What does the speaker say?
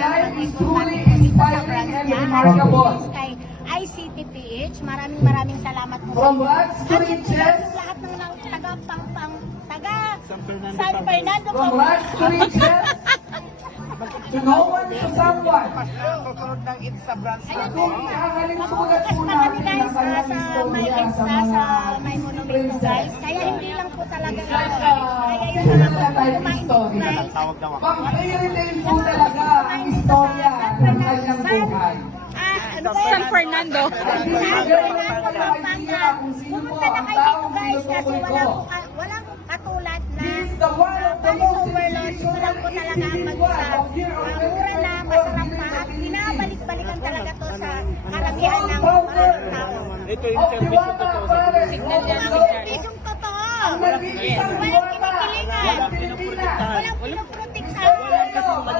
naman dito dito sa branch niya. Kay ICTPH, maraming salamat po. At yung lahat ng taga San Fernando po. To no one to someone. Susunod ng sa branch Ayun natin. po, magbubukas pa kami guys sa may EDSA, sa may monumento guys. Kaya hindi lang po talaga kaya yun na lang po kumain po guys. Pang-i-relate po talaga ang istorya ng kanyang buhay. Ano po? San Fernando. San Fernando, Pampanga. Pumunta na kayo dito guys kasi walang katulad na Paris Overload. Ito lang po talaga ang mag-isa. Mura na, masarap pa at binabalik-balikan talaga to sa karamihan ng mga tao. Ito yung service ko to. Tignan niya ang servisyong totoo. Walang kinikilingan. Walang pinoprotektahan.